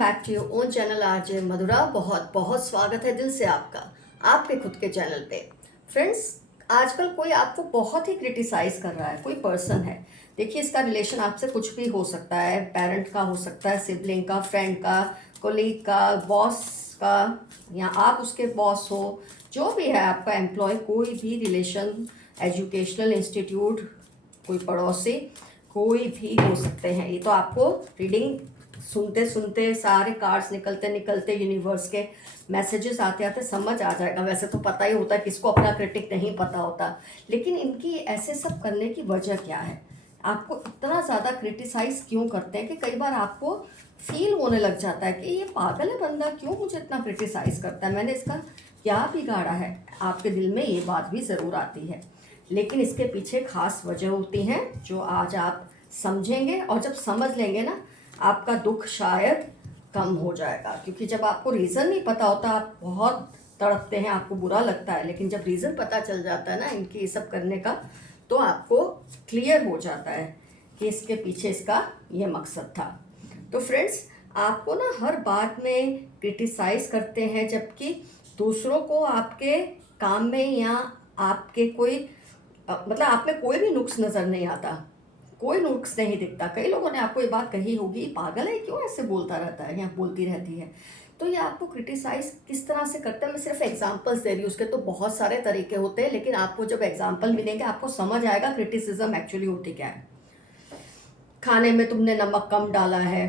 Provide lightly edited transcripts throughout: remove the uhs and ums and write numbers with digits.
Back to your own channel RJ Madhura. बहुत बहुत स्वागत है दिल से आपका आपके खुद के चैनल पे। फ्रेंड्स, आजकल कोई आपको बहुत ही क्रिटिसाइज कर रहा है, कोई पर्सन है। देखिए, इसका रिलेशन आपसे कुछ भी हो सकता है, पेरेंट का हो सकता है, सिबलिंग का, फ्रेंड का, कोलीग का, बॉस का, या आप उसके बॉस हो, जो भी है आपका एम्प्लॉय, कोई भी रिलेशन, एजुकेशनल इंस्टीट्यूट, कोई पड़ोसी, कोई भी हो सकते हैं। ये तो आपको रीडिंग सुनते सुनते सारे कार्ड्स निकलते निकलते यूनिवर्स के मैसेजेस आते आते समझ आ जाएगा। वैसे तो पता ही होता है, किसको अपना क्रिटिक नहीं पता होता, लेकिन इनकी ऐसे सब करने की वजह क्या है, आपको इतना ज़्यादा क्रिटिसाइज क्यों करते हैं कि कई बार आपको फील होने लग जाता है कि ये पागल है बंदा, क्यों मुझे इतना क्रिटिसाइज करता है, मैंने इसका क्या बिगाड़ा है। आपके दिल में ये बात भी ज़रूर आती है, लेकिन इसके पीछे खास वजह होती हैं जो आज आप समझेंगे, और जब समझ लेंगे ना, आपका दुख शायद कम हो जाएगा। क्योंकि जब आपको रीज़न नहीं पता होता, आप बहुत तड़पते हैं, आपको बुरा लगता है, लेकिन जब रीज़न पता चल जाता है ना इनकी ये सब करने का, तो आपको क्लियर हो जाता है कि इसके पीछे इसका ये मकसद था। तो फ्रेंड्स, आपको ना हर बात में क्रिटिसाइज करते हैं, जबकि दूसरों को आपके काम में या आपके कोई मतलब आप में कोई भी नुक्स नज़र नहीं आता, कोई नुक्स नहीं दिखता। कई लोगों ने आपको ये बात कही होगी, पागल है, क्यों ऐसे बोलता रहता है या बोलती रहती है। तो ये आपको क्रिटिसाइज किस तरह से करता है, मैं सिर्फ एग्जांपल्स दे रही हूँ, उसके तो बहुत सारे तरीके होते हैं, लेकिन आपको जब एग्जांपल मिलेंगे आपको समझ आएगा क्रिटिसिज्म एक्चुअली होती क्या है। खाने में तुमने नमक कम डाला है,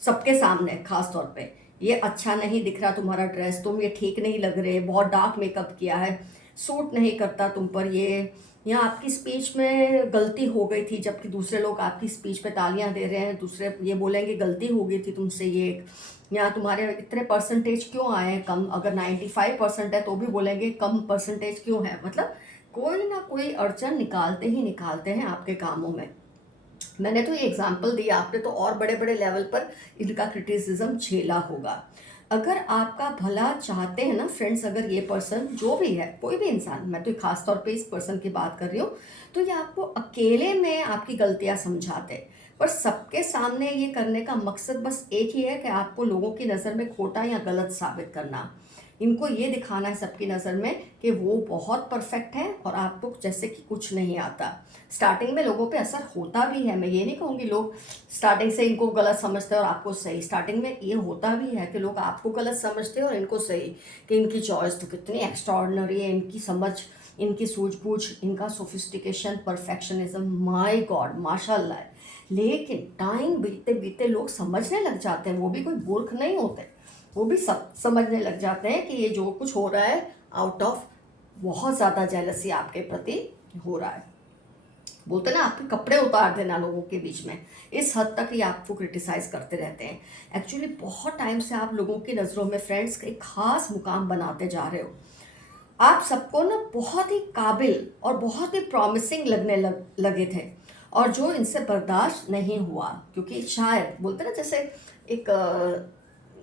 सबके सामने, खास तौर पे ये अच्छा नहीं दिख रहा तुम्हारा ड्रेस, तुम ये ठीक नहीं लग रहे, बहुत डार्क मेकअप किया है, सूट नहीं करता तुम पर ये, या आपकी स्पीच में गलती हो गई थी, जबकि दूसरे लोग आपकी स्पीच पे तालियां दे रहे हैं, दूसरे ये बोलेंगे गलती हो गई थी तुमसे ये, या तुम्हारे इतने परसेंटेज क्यों आए हैं कम, अगर 95% है तो भी बोलेंगे कम परसेंटेज क्यों है। मतलब कोई ना कोई अड़चन निकालते ही निकालते हैं आपके कामों में। मैंने तो ये एग्जाम्पल दिया, आपने तो और बड़े बड़े लेवल पर इनका क्रिटिसिज्म झेला होगा। अगर आपका भला चाहते हैं ना फ्रेंड्स, अगर ये पर्सन जो भी है, कोई भी इंसान, मैं तो खास तौर पे इस पर्सन की बात कर रही हूँ, तो ये आपको अकेले में आपकी गलतियाँ समझाते, पर सबके सामने ये करने का मकसद बस एक ही है कि आपको लोगों की नज़र में खोटा या गलत साबित करना। इनको ये दिखाना है सबकी नज़र में कि वो बहुत परफेक्ट है और आपको जैसे कि कुछ नहीं आता। स्टार्टिंग में लोगों पे असर होता भी है, मैं ये नहीं कहूँगी लोग स्टार्टिंग से इनको गलत समझते हैं और आपको सही। स्टार्टिंग में ये होता भी है कि लोग आपको गलत समझते हैं और इनको सही, कि इनकी चॉइस तो कितनी एक्स्ट्राऑर्डिनरी है, इनकी समझ, इनकी सूझबूझ, इनका सोफिस्टिकेशन, परफेक्शनिज्म, माय गॉड, माशाल्लाह है। लेकिन टाइम बीते बीते लोग समझने लग जाते हैं, वो भी कोई मूर्ख नहीं होते, वो भी सब समझने लग जाते हैं कि ये जो कुछ हो रहा है आउट ऑफ बहुत ज़्यादा जेलसी आपके प्रति हो रहा है। बोलते ना, आपके कपड़े उतार देना लोगों के बीच में, इस हद तक ये आपको क्रिटिसाइज करते रहते हैं। एक्चुअली बहुत टाइम से आप लोगों की नज़रों में फ्रेंड्स एक खास मुकाम बनाते जा रहे हो। आप सबको ना बहुत ही काबिल और बहुत ही प्रॉमिसिंग लगने लगे थे, और जो इनसे बर्दाश्त नहीं हुआ, क्योंकि शायद बोलते ना, जैसे एक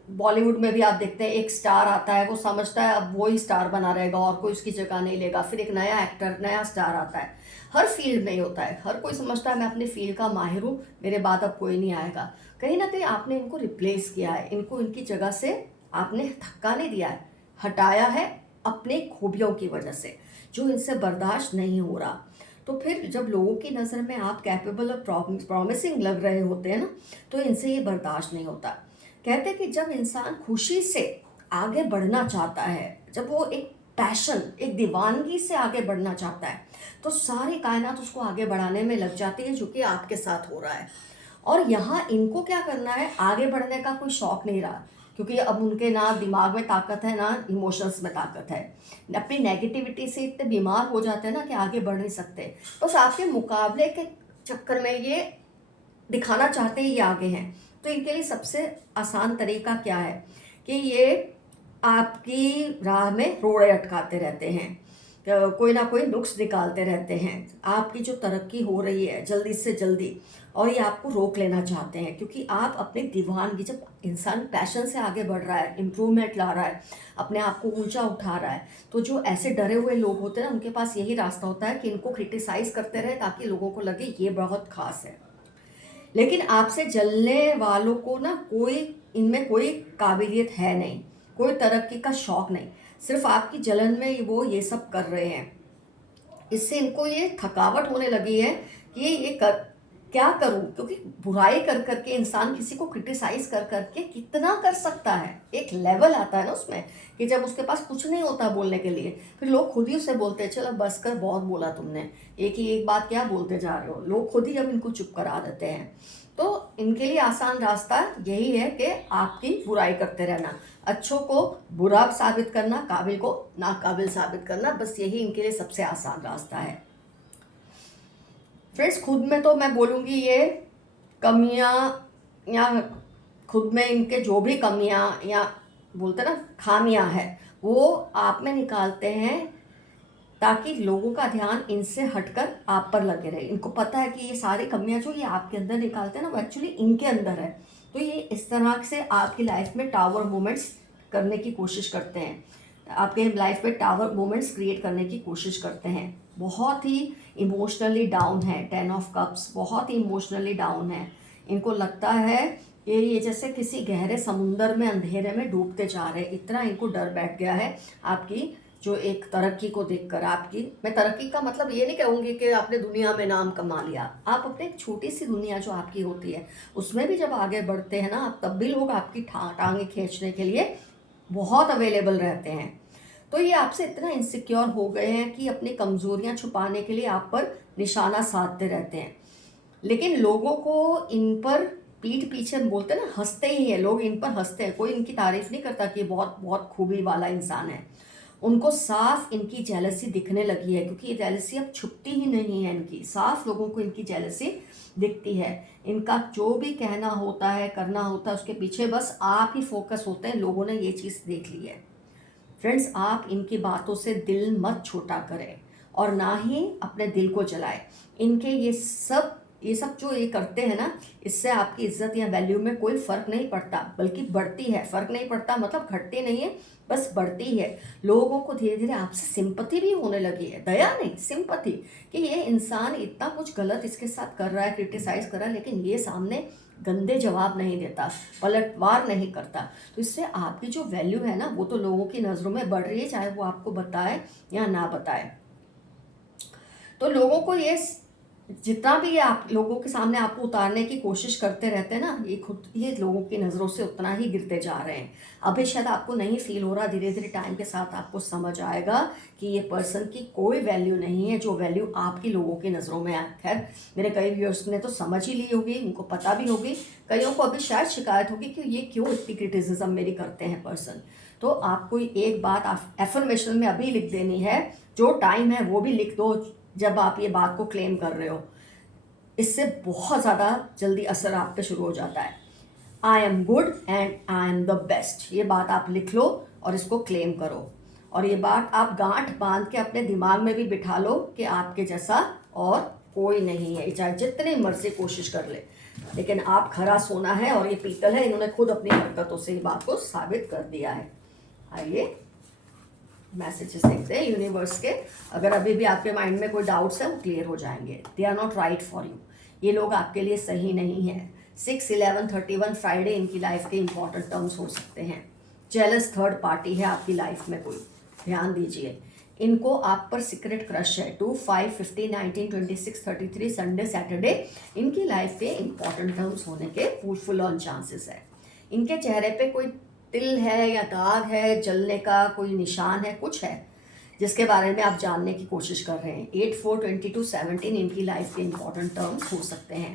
बॉलीवुड में भी आप देखते हैं, एक स्टार आता है, वो समझता है अब वो ही स्टार बना रहेगा और कोई उसकी जगह नहीं लेगा, फिर एक नया एक्टर, नया स्टार आता है। हर फील्ड में ही होता है, हर कोई समझता है मैं अपने फील्ड का माहिर हूँ, मेरे बाद अब कोई नहीं आएगा। कहीं ना कहीं आपने इनको रिप्लेस किया है, इनको इनकी जगह से आपने धक्का नहीं दिया है, हटाया है अपने खूबियों की वजह से, जो इनसे बर्दाश्त नहीं हो रहा। तो फिर जब लोगों की नज़र में आप कैपेबल और प्रॉमिसिंग लग रहे होते हैं ना, तो इनसे ये बर्दाश्त नहीं होता। कहते हैं कि जब इंसान खुशी से आगे बढ़ना चाहता है, जब वो एक पैशन, एक दीवानगी से आगे बढ़ना चाहता है, तो सारी कायनात उसको आगे बढ़ाने में लग जाती है, जो कि आपके साथ हो रहा है। और यहाँ इनको क्या करना है, आगे बढ़ने का कोई शौक नहीं रहा, क्योंकि अब उनके ना दिमाग में ताकत है ना इमोशंस में ताकत है। अपनी नेगेटिविटी से इतने बीमार हो जाते हैं ना कि आगे बढ़ नहीं सकते, बस आपके मुकाबले के चक्कर में ये दिखाना चाहते ही ये आगे हैं। तो इनके लिए सबसे आसान तरीका क्या है कि ये आपकी राह में रोड़े अटकाते रहते हैं, कोई ना कोई नुक्स निकालते रहते हैं, आपकी जो तरक्की हो रही है जल्दी से जल्दी, और ये आपको रोक लेना चाहते हैं। क्योंकि आप अपनी दीवानगी, जब इंसान पैशन से आगे बढ़ रहा है, इम्प्रूवमेंट ला रहा है, अपने आप को ऊंचा उठा रहा है, तो जो ऐसे डरे हुए लोग होते हैं ना, उनके पास यही रास्ता होता है कि इनको क्रिटिसाइज करते रहे, ताकि लोगों को लगे ये बहुत खास है। लेकिन आपसे जलने वालों को ना कोई इनमें कोई काबिलियत है नहीं, कोई तरक्की का शौक नहीं, सिर्फ आपकी जलन में वो ये सब कर रहे हैं। इससे इनको ये थकावट होने लगी है कि ये कर क्या करूं, क्योंकि बुराई कर करके इंसान किसी को क्रिटिसाइज कर करके कितना कर सकता है। एक लेवल आता है ना उसमें कि जब उसके पास कुछ नहीं होता बोलने के लिए, फिर लोग खुद ही उसे बोलते हैं चलो बस कर, बहुत बोला तुमने, एक ही एक बात क्या बोलते जा रहे हो। लोग खुद ही अब इनको चुप करा देते हैं। तो इनके लिए आसान रास्ता यही है कि आपकी बुराई करते रहना, अच्छों को बुरा साबित करना, काबिल को नाकाबिल साबित करना, बस यही इनके लिए सबसे आसान रास्ता है। फ्रेंड्स, खुद में तो मैं बोलूँगी ये कमियां या खुद में इनके जो भी कमियां या बोलते ना खामियां है, वो आप में निकालते हैं ताकि लोगों का ध्यान इनसे हटकर आप पर लगे रहे। इनको पता है कि ये सारी कमियां जो ये आपके अंदर निकालते हैं ना, वो एक्चुअली इनके अंदर है। तो ये इस तरह से आपकी लाइफ में टावर मोमेंट्स करने की कोशिश करते हैं, आपके लाइफ में टावर मोमेंट्स क्रिएट करने की कोशिश करते हैं। बहुत ही इमोशनली डाउन है, 10 ऑफ कप्स बहुत ही इमोशनली डाउन है। इनको लगता है कि ये जैसे किसी गहरे समुंदर में अंधेरे में डूबते जा रहे हैं, इतना इनको डर बैठ गया है आपकी जो एक तरक्की को देखकर। आपकी, मैं तरक्की का मतलब ये नहीं कहूँगी कि आपने दुनिया में नाम कमा लिया, आप अपने एक छोटी सी दुनिया जो आपकी होती है उसमें भी जब आगे बढ़ते हैं ना आप, तब भी लोग आपकी टांगे खींचने के लिए बहुत अवेलेबल रहते हैं। तो ये आपसे इतना इनसिक्योर हो गए हैं कि अपनी कमज़ोरियां छुपाने के लिए आप पर निशाना साधते रहते हैं। लेकिन लोगों को इन पर पीठ पीछे बोलते हैं ना, हंसते ही है लोग, इन पर हंसते हैं। कोई इनकी तारीफ नहीं करता कि बहुत बहुत खूबी वाला इंसान है। उनको साफ इनकी जेलसी दिखने लगी है, क्योंकि ये जेलसी अब छुपती ही नहीं है इनकी, साफ लोगों को इनकी जेलसी दिखती है। इनका जो भी कहना होता है, करना होता है, उसके पीछे बस आप ही फोकस होते हैं। लोगों ने ये चीज़ देख ली है। फ्रेंड्स, आप इनकी बातों से दिल मत छोटा करें और ना ही अपने दिल को जलाएं। इनके ये सब जो ये करते हैं ना, इससे आपकी इज्जत या वैल्यू में कोई फ़र्क नहीं पड़ता, बल्कि बढ़ती है। फ़र्क नहीं पड़ता मतलब घटती नहीं है, बस बढ़ती है। लोगों को धीरे धीरे आपसे सिंपैथी भी होने लगी है, दया नहीं सिंपैथी, कि ये इंसान इतना कुछ गलत इसके साथ कर रहा है, क्रिटिसाइज़ कर रहा है, लेकिन ये सामने गंदे जवाब नहीं देता, पलटवार नहीं करता। तो इससे आपकी जो वैल्यू है ना, वो तो लोगों की नज़रों में बढ़ रही है, चाहे वो आपको बताए या ना बताए। तो लोगों को ये जितना भी ये आप लोगों के सामने आपको उतारने की कोशिश करते रहते हैं ना, ये खुद ये लोगों की नज़रों से उतना ही गिरते जा रहे हैं। अभी शायद आपको नहीं फील हो रहा, धीरे धीरे टाइम के साथ आपको समझ आएगा कि ये पर्सन की कोई वैल्यू नहीं है जो वैल्यू आपकी लोगों की नज़रों में है। खैर, मेरे कई व्यूअर्स ने तो समझ ही ली होगी, उनको पता भी होगी, कईयों को अभी शायद शिकायत होगी कि ये क्यों इतनी क्रिटिसिज्म मेरी करते हैं पर्सन। तो आपको एक बात आप एफर्मेशन में अभी लिख देनी है, जो टाइम है वो भी लिख दो जब आप ये बात को क्लेम कर रहे हो। इससे बहुत ज़्यादा जल्दी असर आप पे शुरू हो जाता है। I am good and I am the best, ये बात आप लिख लो और इसको क्लेम करो। और ये बात आप गांठ बांध के अपने दिमाग में भी बिठा लो कि आपके जैसा और कोई नहीं है, चाहे जितनी मर्जी कोशिश कर ले, लेकिन आप खरा सोना है और ये पीतल है। इन्होंने खुद अपनी हरकतों से ये बात को साबित कर दिया है। आइए मैसेजेस देखते हैं यूनिवर्स के। अगर अभी भी आपके माइंड में कोई डाउट्स है वो क्लियर हो जाएंगे। They are not right for you, ये लोग आपके लिए सही नहीं है। 6/11/31 फ्राइडे इनकी लाइफ के इंपॉर्टेंट टर्म्स हो सकते हैं। जेलस थर्ड पार्टी है आपकी लाइफ में कोई, ध्यान दीजिए। इनको आप पर सीक्रेट क्रश है। 2, 5, 15, 19, 26, 33 संडे सैटरडे इनकी लाइफ के इंपॉर्टेंट टर्म्स होने के फुल ऑन चांसेस है। इनके चेहरे पे कोई तिल है या दाग है, जलने का कोई निशान है, कुछ है जिसके बारे में आप जानने की कोशिश कर रहे हैं। 8, 4, 22, 17 इनकी लाइफ के इंपॉर्टेंट टर्म्स हो सकते हैं।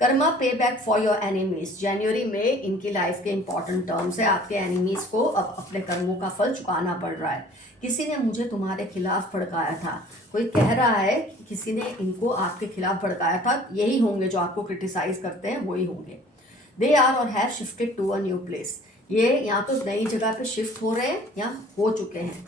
कर्मा पे बैक फॉर योर एनिमीज, जनवरी में इनकी लाइफ के इंपॉर्टेंट टर्म्स है। आपके एनिमीज को अब अपने कर्मों का फल चुकाना पड़ रहा है। किसी ने मुझे तुम्हारे खिलाफ भड़काया था, कोई कह रहा है कि किसी ने इनको आपके खिलाफ भड़काया था। यही होंगे जो आपको क्रिटिसाइज करते हैं, वही होंगे। दे आर और have shifted to a new place, ये या तो नई जगह पे शिफ्ट हो रहे हैं या हो चुके हैं।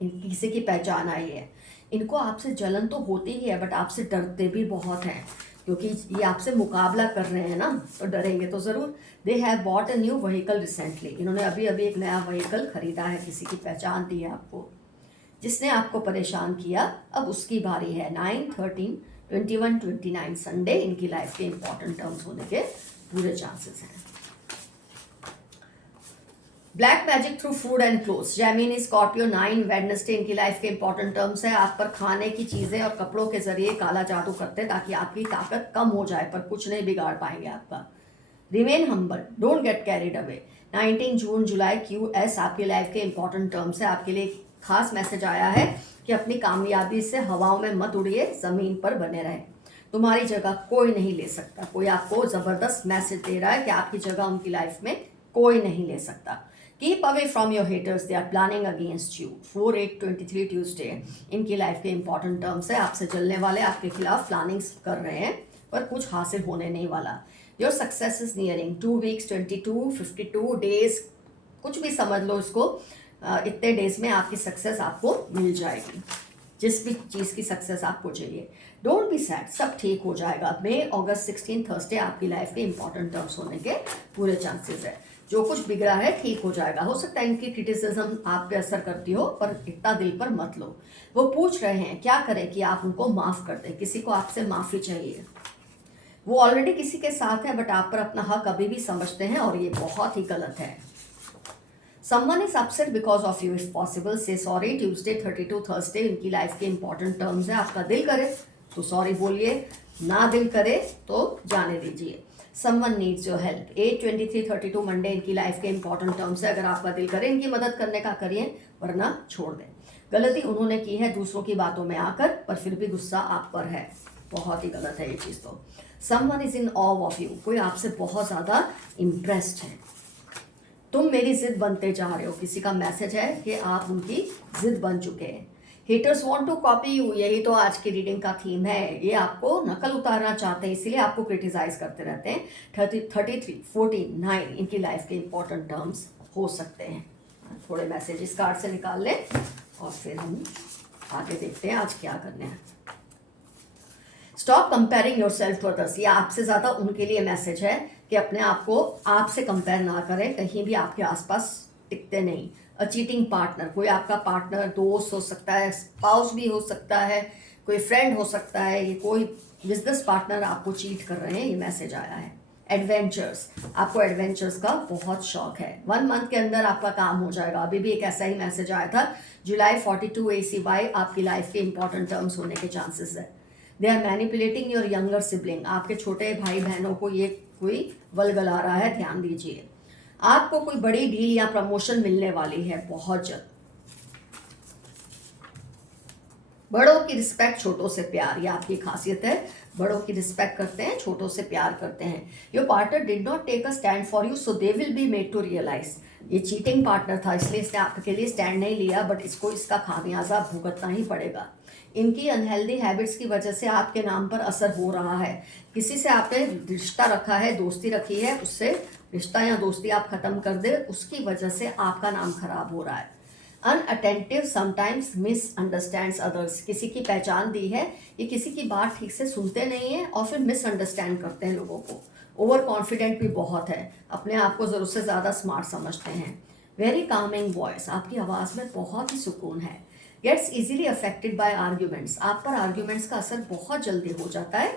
किसी की पहचान आई है। इनको आपसे जलन तो होती ही है, बट आपसे डरते भी बहुत हैं, क्योंकि ये आपसे मुकाबला कर रहे हैं ना, तो डरेंगे तो ज़रूर। They have bought a new vehicle recently, इन्होंने अभी अभी एक नया व्हीकल खरीदा है। किसी की पहचान दी है आपको, जिसने आपको परेशान किया, अब उसकी बारी है। 9, 13, 21-29 संडे इनकी लाइफ के इंपॉर्टेंट टर्म्स होने के पूरे चांसेस हैं। Black magic through food and clothes, Gemini, Scorpio, 9 Wednesday इनकी लाइफ के इंपॉर्टेंट टर्म्स है। आप पर खाने की चीजें और कपड़ों के जरिए काला जादू करते हैं ताकि आपकी ताकत कम हो जाए, पर कुछ नहीं बिगाड़ पाएंगे आपका। Remain humble, don't get carried away. 19 June July QS आपकी लाइफ के इंपॉर्टेंट टर्म्स है। आपके लिए खास मैसेज आया है कि अपनी कामयाबी से हवाओं में मत उड़िए, जमीन पर बने रहें। तुम्हारी जगह कोई नहीं ले सकता। कोई आपको जबरदस्त मैसेज दे रहा है कि आपकी जगह उनकी लाइफ में कोई नहीं ले सकता। Keep away from your haters, they are planning against you. 4/8/23 Tuesday इनकी लाइफ के इंपॉर्टेंट टर्म्स है। आपसे जलने वाले आपके खिलाफ प्लानिंग्स कर रहे हैं, पर कुछ हासिल होने नहीं वाला। Your success is nearing. 2 weeks, 22, 52 days, कुछ भी समझ लो इसको। इतने डेज में आपकी सक्सेस आपको मिल जाएगी, जिस भी चीज़ की सक्सेस आपको चाहिए। डोंट बी सैड, सब ठीक हो जाएगा। मई अगस्त 16 थर्सडे आपकी लाइफ के इंपॉर्टेंट टर्म्स होने के पूरे चांसेस है। जो कुछ बिगड़ा है ठीक हो जाएगा। हो सकता है इनकी क्रिटिसिज्म आप पे असर करती हो, पर इतना दिल पर मत लो। वो पूछ रहे हैं क्या करें कि आप उनको माफ़ कर दें। किसी को आपसे माफ़ी चाहिए। वो ऑलरेडी किसी के साथ है, बट आप पर अपना हक अभी भी समझते हैं, और ये बहुत ही गलत है। Someone is upset because of you. If possible, say sorry. Tuesday 32 Thursday इनकी लाइफ के इंपॉर्टेंट टर्म्स है। आपका दिल करे तो सॉरी बोलिए, ना दिल करे तो जाने दीजिए। Someone needs your help. 8/23/32 Monday इनकी लाइफ के इंपॉर्टेंट टर्म्स है। अगर आपका दिल करे इनकी मदद करने का करिए, वरना छोड़ दें। गलती उन्होंने की है दूसरों की बातों में आकर, पर फिर भी गुस्सा आप पर है। बहुत ही गलत है ये चीज़ तो। Someone is in awe of you. कोई आपसे बहुत ज़्यादा इम्प्रेस्ड है। तुम मेरी जिद बनते जा रहे हो। किसी का मैसेज है कि आप उनकी जिद बन चुके हैं। Haters want to copy you, यही तो आज की रीडिंग का थीम है। ये आपको नकल उतारना चाहते हैं, इसीलिए आपको क्रिटिसाइज करते रहते हैं। 33, 14, 9 इनकी लाइफ के इंपॉर्टेंट टर्म्स हो सकते हैं। थोड़े मैसेज इस कार्ड से निकाल लें और फिर हम आगे देखते हैं आज क्या करना है। Stop comparing yourself to others, ये आपसे ज़्यादा उनके लिए मैसेज है कि अपने आप को आपसे कंपेयर ना करें। कहीं भी आपके आसपास टिकते नहीं। अ चीटिंग पार्टनर, कोई आपका पार्टनर दोस्त हो सकता है, स्पाउस भी हो सकता है, कोई फ्रेंड हो सकता है, ये कोई बिजनेस पार्टनर आपको चीट कर रहे हैं, ये मैसेज आया है। एडवेंचर्स, आपको एडवेंचर्स का बहुत शौक है। 1 मंथ के अंदर आपका काम हो जाएगा। अभी भी एक ऐसा ही मैसेज आया था। जुलाई 42 ACY आपकी लाइफ के इंपॉर्टेंट टर्म्स होने के चांसेस है। They are manipulating your younger sibling, आपके छोटे भाई बहनों को ये कोई वलगला रहा है, ध्यान दीजिए। आपको कोई बड़ी डील या प्रमोशन मिलने वाली है बहुत जल्द। बड़ों की रिस्पेक्ट, छोटों से प्यार, ये आपकी खासियत है। बड़ों की रिस्पेक्ट करते हैं, छोटों से प्यार करते हैं। Your partner did not take a stand for you, so they will be made to realise. ये चीटिंग पार्टनर था, इसलिए इसने आपके लिए स्टैंड नहीं लिया, बट इसको इसका खामियाजा भुगतना ही पड़ेगा। इनकी अनहेल्दी हैबिट्स की वजह से आपके नाम पर असर हो रहा है। किसी से आपने रिश्ता रखा है, दोस्ती रखी है, उससे रिश्ता या दोस्ती आप खत्म कर दे, उसकी वजह से आपका नाम खराब हो रहा है। अनअटेंटिव, समटाइम्स मिसअंडरस्टैंड्स अदर्स, किसी की पहचान दी है, ये किसी की बात ठीक से सुनते नहीं है और फिर मिसअंडरस्टैंड करते हैं लोगों को। ओवर कॉन्फिडेंट भी बहुत है, अपने आप को ज़रूरत से ज़्यादा स्मार्ट समझते हैं। वेरी कामिंग वॉइस, आपकी आवाज़ में बहुत ही सुकून है। Gets easily affected by arguments, आप पर आर्ग्यूमेंट्स का असर बहुत जल्दी हो जाता है।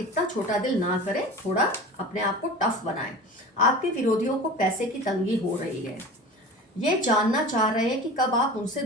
इतना छोटा दिल ना करें, थोड़ा अपने आप को टफ बनाएं। आपके विरोधियों को पैसे की तंगी हो रही है। ये जानना चाह रहे हैं कि कब आप उनसे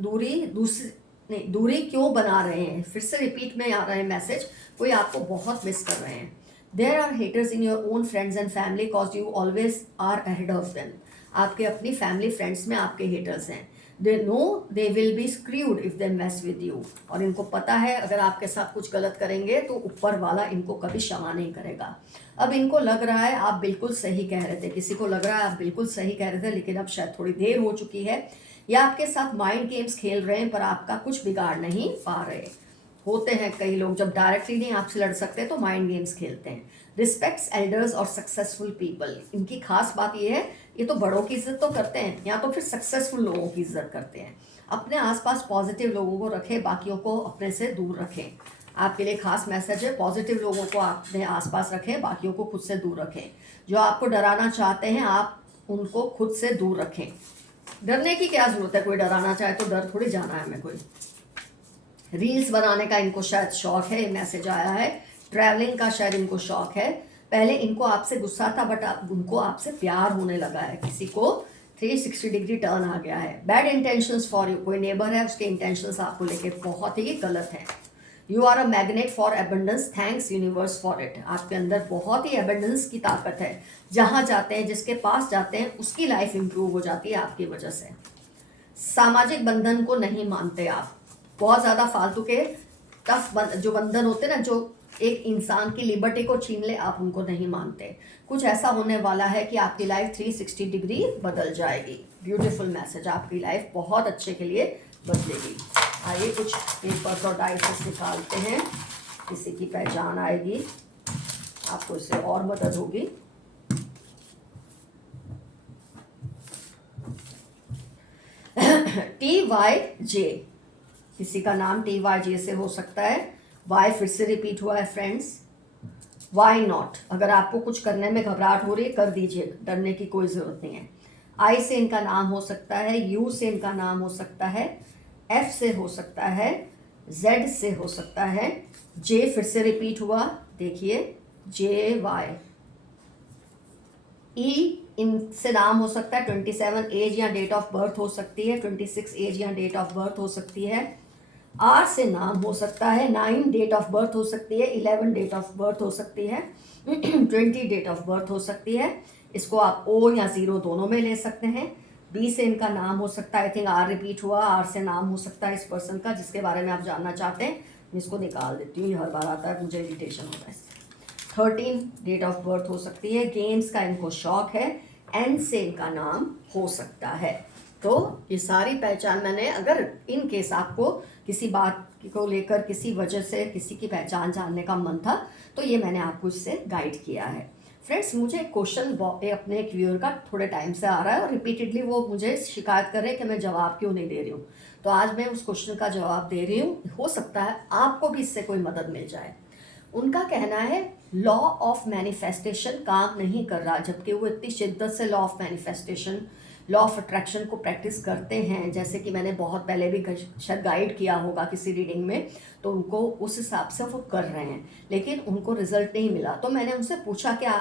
दूरी क्यों बना रहे हैं। फिर से रिपीट में आ रहा है मैसेज, कोई आपको बहुत मिस कर रहे हैं। There are haters in your own friends and family cause you always are ahead of them, आपके अपनी फैमिली फ्रेंड्स में आपके हेटर्स हैं। They know they will be screwed if they mess with you, और इनको पता है अगर आपके साथ कुछ गलत करेंगे तो ऊपर वाला इनको कभी क्षमा नहीं करेगा। अब इनको लग रहा है आप बिल्कुल सही कह रहे थे, किसी को लग रहा है आप बिल्कुल सही कह रहे थे, लेकिन अब शायद थोड़ी देर हो चुकी है, या आपके साथ माइंड गेम्स खेल रहे हैं पर आपका कुछ बिगाड़ नहीं पा रहे। होते हैं कई लोग जब डायरेक्टली नहीं आपसे लड़ सकते तो माइंड गेम्स खेलते हैं। रिस्पेक्ट्स एल्डर्स और सक्सेसफुल पीपल, इनकी खास बात यह है ये तो बड़ों की इज्जत तो करते हैं, या तो फिर सक्सेसफुल लोगों की इज्जत करते हैं। अपने आसपास पॉजिटिव लोगों को रखें, बाकियों को अपने से दूर रखें। आपके लिए खास मैसेज है, पॉजिटिव लोगों को अपने आसपास रखें, बाकियों को खुद से दूर रखें। जो आपको डराना चाहते हैं आप उनको खुद से दूर रखें। डरने की क्या जरूरत है, कोई डराना चाहे तो डर थोड़ी जाना है हमें कोई, रील्स बनाने का इनको शायद शौक है, मैसेज आया है। ट्रैवलिंग का शायद इनको शौक है। पहले इनको आपसे गुस्सा था, बट अब उनको आपसे प्यार होने लगा है। किसी को 360 डिग्री टर्न आ गया है। बैड इंटेंशंस फॉर यू, कोई नेबर है, उसके इंटेंशंस आपको लेके बहुत ही गलत है। You are a magnet for abundance, thanks universe for it. आपके अंदर बहुत ही एबंडेंस की ताकत है। जहाँ जाते हैं, जिसके पास जाते हैं, उसकी लाइफ इंप्रूव हो जाती है आपकी वजह से। सामाजिक बंधन को नहीं मानते आप। बहुत ज़्यादा फालतू के टफ जो बंधन होते हैं ना, जो एक इंसान की लिबर्टी को छीन ले, आप उनको नहीं मानते। कुछ ऐसा होने वाला है कि आपकी लाइफ 360 डिग्री बदल जाएगी। ब्यूटीफुल मैसेज, आपकी लाइफ बहुत अच्छे के लिए बदलेगी। आइए कुछ पेपर्स और डाइसेस निकालते हैं। किसी की पहचान आएगी, आपको इससे और मदद होगी। TYJ, किसी का नाम TYJ से हो सकता है। वाई फिर से रिपीट हुआ है फ्रेंड्स। वाई नॉट, अगर आपको कुछ करने में घबराहट हो रही है, कर दीजिए, डरने की कोई ज़रूरत नहीं है। आई से इनका नाम हो सकता है, यू से इनका नाम हो सकता है, एफ से हो सकता है, जेड से हो सकता है, जे फिर से रिपीट हुआ, देखिए JY। ई इनसे नाम हो सकता है, 27 एज या डेट ऑफ बर्थ हो सकती है, 26 एज या डेट ऑफ बर्थ हो सकती है। आर से नाम हो सकता है, 9 डेट ऑफ बर्थ हो सकती है, 11 डेट ऑफ बर्थ हो सकती है, 20 डेट ऑफ बर्थ हो सकती है। इसको आप O या 0 दोनों में ले सकते हैं। बी से इनका नाम हो सकता है, आई थिंक आर रिपीट हुआ, आर से नाम हो सकता है इस पर्सन का जिसके बारे में आप जानना चाहते हैं। मैं इसको निकाल देती हूँ, ये हर बार आता है, मुझे इरिटेशन होता है इससे। 13 डेट ऑफ बर्थ हो सकती है। गेम्स का इनको शौक है। एन से इनका नाम हो सकता है। तो ये सारी पहचान मैंने, अगर इन केस आपको किसी बात को लेकर, किसी वजह से किसी की पहचान जानने का मन था, तो ये मैंने आपको इससे गाइड किया है। फ्रेंड्स, मुझे एक क्वेश्चन अपने एक व्यूअर का थोड़े टाइम से आ रहा है और रिपीटेडली वो मुझे शिकायत कर रहे हैं कि मैं जवाब क्यों नहीं दे रही हूँ। तो आज मैं उस क्वेश्चन का जवाब दे रही हूँ। हो सकता है आपको भी इससे कोई मदद मिल जाए। उनका कहना है लॉ ऑफ मैनिफेस्टेशन काम नहीं कर रहा, जबकि वो इतनी शिद्दत से law of manifestation, law of attraction को प्रैक्टिस करते हैं, जैसे कि मैंने बहुत पहले भी शायद गाइड किया होगा किसी रीडिंग में, तो उनको उस हिसाब से वो कर रहे हैं, लेकिन उनको रिजल्ट नहीं मिला। तो मैंने उनसे पूछा क्या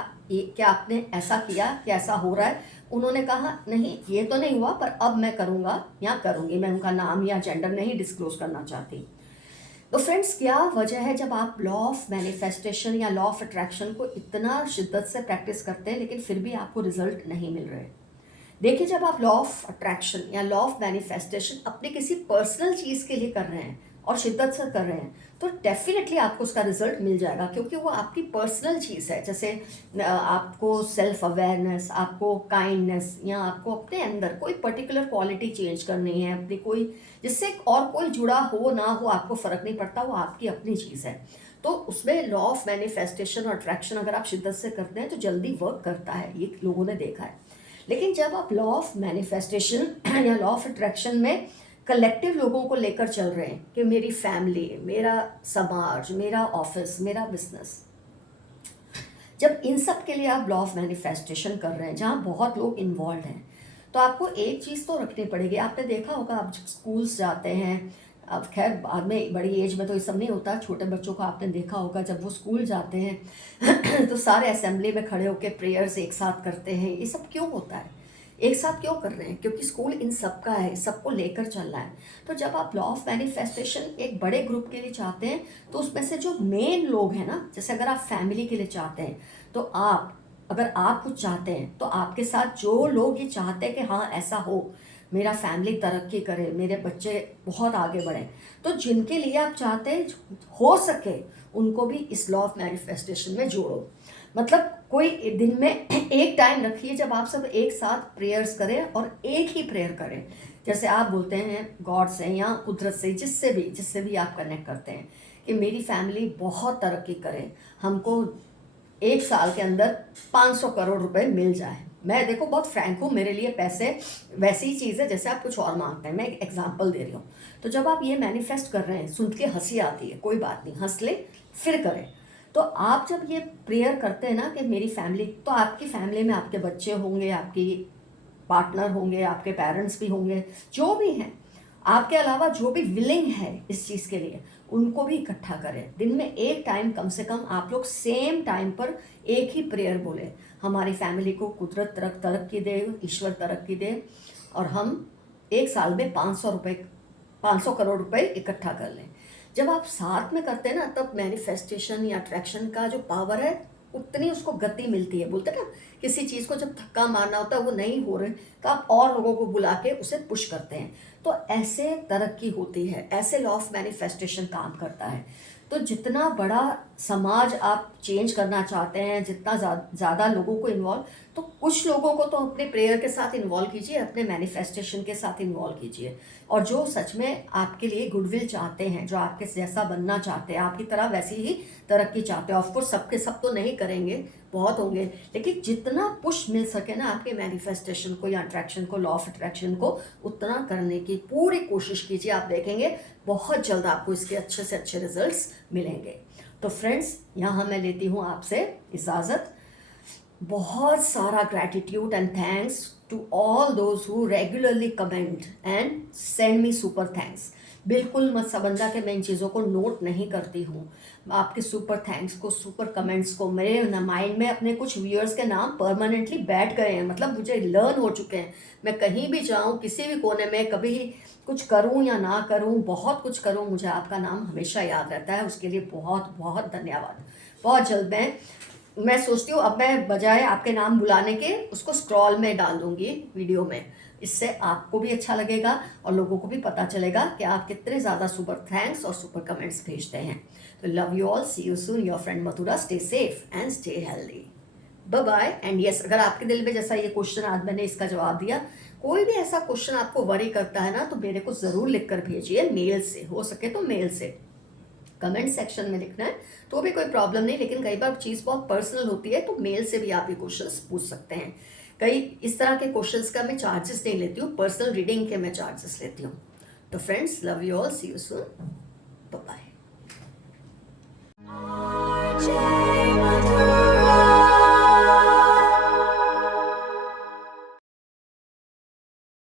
आपने ऐसा किया, क्या ऐसा हो रहा है? उन्होंने कहा नहीं, ये तो नहीं हुआ, पर अब मैं करूँगा या करूँगी। मैं उनका नाम या जेंडर नहीं डिस्क्लोज करना चाहती। तो फ्रेंड्स, क्या वजह है जब आप लॉ ऑफ मैनिफेस्टेशन या लॉ ऑफ अट्रैक्शन को इतना शिद्दत से प्रैक्टिस करते हैं लेकिन फिर भी आपको रिजल्ट नहीं मिल रहे? देखिए, जब आप लॉ ऑफ अट्रैक्शन या लॉ ऑफ मैनिफेस्टेशन अपने किसी पर्सनल चीज़ के लिए कर रहे हैं और शिद्दत से कर रहे हैं, तो डेफिनेटली आपको उसका रिजल्ट मिल जाएगा, क्योंकि वो आपकी पर्सनल चीज़ है। जैसे आपको सेल्फ अवेयरनेस, आपको काइंडनेस, या आपको अपने अंदर कोई पर्टिकुलर क्वालिटी चेंज करनी है अपनी, कोई जिससे और कोई जुड़ा हो ना हो, आपको फ़र्क नहीं पड़ता, वो आपकी अपनी चीज़ है। तो उसमें लॉ ऑफ मैनिफेस्टेशन और अट्रैक्शन अगर आप शिद्दत से करते हैं तो जल्दी वर्क करता है, ये लोगों ने देखा है। लेकिन जब आप लॉ ऑफ मैनिफेस्टेशन या लॉ ऑफ अट्रैक्शन में कलेक्टिव लोगों को लेकर चल रहे हैं कि मेरी फैमिली, मेरा समाज, मेरा ऑफिस, मेरा बिजनेस, जब इन सब के लिए आप लॉ ऑफ मैनिफेस्टेशन कर रहे हैं जहाँ बहुत लोग इन्वॉल्व हैं, तो आपको एक चीज़ तो रखनी पड़ेगी। आपने देखा होगा, आप जब स्कूल्स जाते हैं, अब खैर बाद में बड़ी एज में तो ये सब नहीं होता, छोटे बच्चों को आपने देखा होगा जब वो स्कूल जाते हैं तो सारे असेंबली में खड़े होकर प्रेयर्स एक साथ करते हैं। ये सब क्यों होता है, एक साथ क्यों कर रहे हैं? क्योंकि स्कूल इन सब का है, सबको लेकर चलना है। तो जब आप लॉ ऑफ मैनिफेस्टेशन एक बड़े ग्रुप के लिए चाहते हैं, तो उसमें से जो मेन लोग हैं ना, जैसे अगर आप फैमिली के लिए चाहते हैं, तो अगर आप कुछ चाहते हैं तो आपके साथ जो लोग ये चाहते हैं कि हाँ ऐसा हो, मेरा फैमिली तरक्की करे, मेरे बच्चे बहुत आगे बढ़ें, तो जिनके लिए आप चाहते हैं हो सके उनको भी इस लॉ ऑफ मैनिफेस्टेशन में जोड़ो। मतलब कोई दिन में एक टाइम रखिए जब आप सब एक साथ प्रेयर्स करें और एक ही प्रेयर करें। जैसे आप बोलते हैं गॉड से या कुदरत से, जिससे भी आप कनेक्ट करते हैं कि मेरी फैमिली बहुत तरक्की करे, हमको एक साल के अंदर 500 करोड़ रुपए मिल जाए। मैं देखो बहुत फ्रैंक हूँ, मेरे लिए पैसे वैसी ही चीज़ है जैसे आप कुछ और मांगते हैं। मैं एक एग्जांपल दे रही हूँ। तो जब आप ये मैनिफेस्ट कर रहे हैं, सुन के हंसी आती है, कोई बात नहीं, हंस ले फिर करें। तो आप जब ये प्रेयर करते हैं ना कि मेरी फैमिली, तो आपकी फैमिली में आपके बच्चे होंगे, आपकी पार्टनर होंगे, आपके पेरेंट्स भी होंगे, जो भी हैं, आपके अलावा जो भी विलिंग है इस चीज़ के लिए उनको भी इकट्ठा करें। दिन में एक टाइम कम से कम आप लोग सेम टाइम पर एक ही प्रेयर बोले, हमारी फैमिली को कुदरत तरक्की दे, ईश्वर तरक्की दे, और हम एक साल में 500 करोड़ रुपए इकट्ठा कर लें। जब आप साथ में करते हैं ना, तब मैनिफेस्टेशन या अट्रैक्शन का जो पावर है उतनी उसको गति मिलती है। बोलते ना, किसी चीज़ को जब धक्का मारना होता है वो नहीं हो रहे तो आप और लोगों को बुला के उसे पुश करते हैं, तो ऐसे तरक्की होती है, ऐसे लॉ ऑफ मैनिफेस्टेशन काम करता है। तो जितना बड़ा समाज आप चेंज करना चाहते हैं, जितना ज़्यादा लोगों को इन्वॉल्व, तो कुछ लोगों को तो अपने प्रेयर के साथ इन्वॉल्व कीजिए, अपने मैनिफेस्टेशन के साथ इन्वॉल्व कीजिए। और जो सच में आपके लिए गुडविल चाहते हैं, जो आपके जैसा बनना चाहते हैं, आपकी तरह वैसी ही तरक्की चाहते हैं, ऑफकोर्स सबके सब तो नहीं करेंगे, बहुत होंगे, लेकिन जितना पुश मिल सके ना आपके मैनिफेस्टेशन को या अट्रैक्शन को, लॉ ऑफ अट्रैक्शन को, उतना करने की पूरी कोशिश कीजिए। आप देखेंगे बहुत जल्द आपको इसके अच्छे से अच्छे रिजल्ट्स मिलेंगे। तो फ्रेंड्स, यहाँ मैं लेती हूँ आपसे इजाज़त। बहुत सारा gratitude and thanks to all those who regularly comment and send me super thanks. बिल्कुल मत समझना कि मैं इन चीज़ों को नोट नहीं करती हूँ। आपके सुपर थैंक्स को, सुपर कमेंट्स को मेरे माइंड में अपने कुछ व्यूअर्स के नाम परमानेंटली बैठ गए हैं, मतलब मुझे लर्न हो चुके हैं। मैं कहीं भी जाऊँ, किसी भी कोने में, कभी कुछ करूँ या ना करूँ, बहुत कुछ करूँ, मुझे आपका नाम हमेशा याद रहता है। उसके लिए बहुत बहुत धन्यवाद। बहुत जल्द मैं सोचती हूँ अब मैं बजाय आपके नाम बुलाने के उसको स्क्रॉल में डाल दूंगी वीडियो में। इससे आपको भी अच्छा लगेगा और लोगों को भी पता चलेगा कि आप कितने ज़्यादा सुपर थैंक्स और सुपर कमेंट्स भेजते हैं। तो love you all, see you soon, your friend Mathura. Stay safe and stay healthy. Bye bye. And yes, अगर आपके दिल में जैसा ये क्वेश्चन आज मैंने इसका जवाब दिया, कोई भी ऐसा क्वेश्चन आपको वरी करता है ना, तो मेरे को ज़रूर लिख कर भेजिए, मेल से हो सके तो मेल से। कमेंट सेक्शन में लिखना है तो भी कोई प्रॉब्लम नहीं, लेकिन कई बार चीज़ बहुत पर्सनल होती है तो मेल से भी आप ये क्वेश्चंस पूछ सकते हैं। कई इस तरह के क्वेश्चंस का मैं चार्जेस नहीं लेती हूँ, पर्सनल रीडिंग के मैं चार्जेस लेती हूँ। तो friends, love you all, see you soon, bye bye.